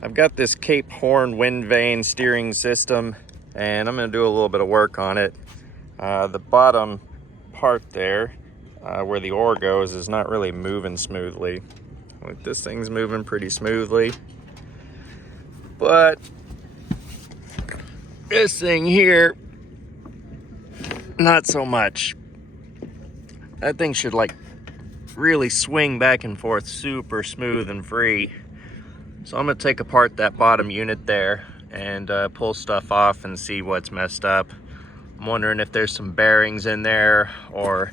I've got this Cape Horn wind vane steering system, and I'm going to do a little bit of work on it. The bottom part there, where the oar goes, is not really moving smoothly. Like, this thing's moving pretty smoothly, but this thing here, not so much. That thing should like really swing back and forth super smooth and free. So I'm gonna take apart that bottom unit there and pull stuff off and see what's messed up. I'm wondering if there's some bearings in there, or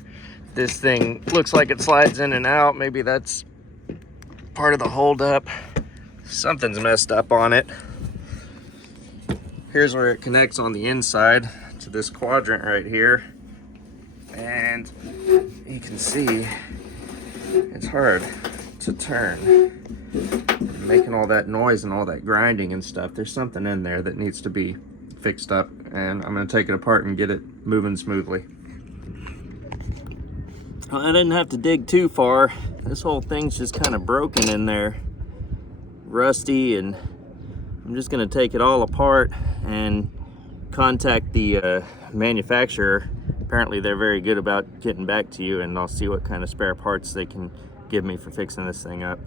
this thing looks like it slides in and out. Maybe that's part of the holdup. Something's messed up on it. Here's where it connects on the inside to this quadrant right here. And you can see it's hard to turn. Making all that noise and all that grinding and stuff. There's something in there that needs to be fixed up, and I'm going to take it apart and get it moving smoothly. Well, I didn't have to dig too far. This whole thing's just kind of broken in there, rusty, and I'm just going to take it all apart and contact the manufacturer. Apparently they're very good about getting back to you, and I'll see what kind of spare parts they can give me for fixing this thing up.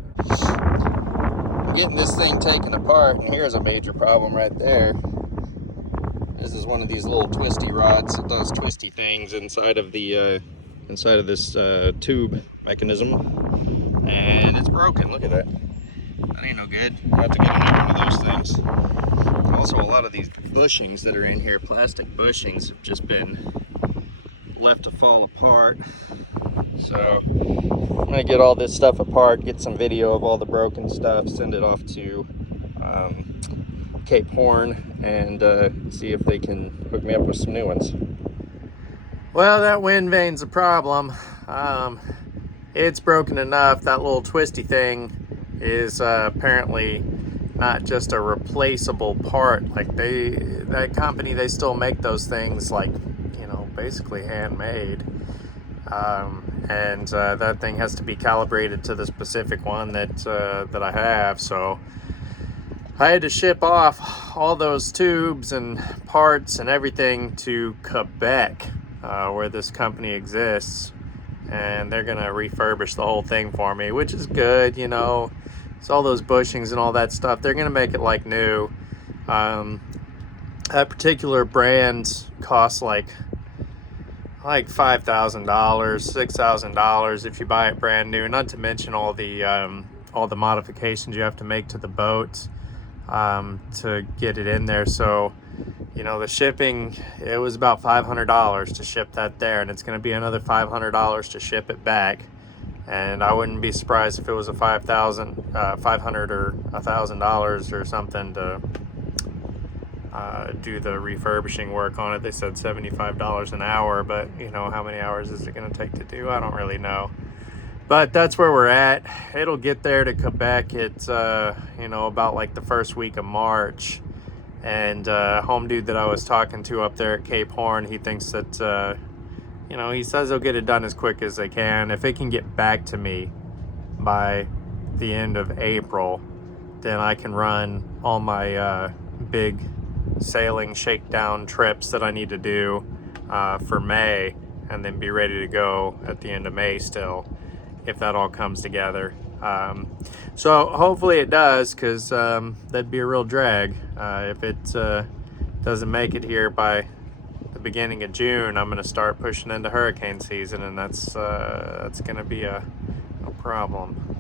Getting this thing taken apart, and here's a major problem right there. This is one of these little twisty rods that does twisty things inside of the inside of this tube mechanism, and it's broken. Look at that. That ain't no good. I have to get another one of those things. Also, a lot of these bushings that are in here, plastic bushings, have just been left to fall apart. So I'm gonna get all this stuff apart, get some video of all the broken stuff, send it off to Cape Horn, and see if they can hook me up with some new ones. Well, that wind vane's a problem. It's broken enough. That little twisty thing is apparently not just a replaceable part. Like, that company, they still make those things, like, you know, basically handmade. That thing has to be calibrated to the specific one that I have. So I had to ship off all those tubes and parts and everything to Quebec, where this company exists, and they're gonna refurbish the whole thing for me, which is good. You know, it's all those bushings and all that stuff. They're gonna make it like new. That particular brand costs like $5,000, $6,000 if you buy it brand new. Not to mention all the modifications you have to make to the boat to get it in there. So, you know, the shipping, it was about $500 to ship that there, and it's going to be another $500 to ship it back. And I wouldn't be surprised if it was a $500 or $1,000 or something to do the refurbishing work on it. They said $75 an hour, but you know, how many hours is it going to take to do? I don't really know. But that's where we're at. It'll get there to Quebec. It's you know, about like the first week of March. And home dude that I was talking to up there at Cape Horn, he thinks that you know, he says they'll get it done as quick as they can. If it can get back to me by the end of April, then I can run all my big sailing shakedown trips that I need to do for May, and then be ready to go at the end of May still, if that all comes together. So hopefully it does, because that'd be a real drag. If it doesn't make it here by the beginning of June, I'm going to start pushing into hurricane season, and that's going to be a problem.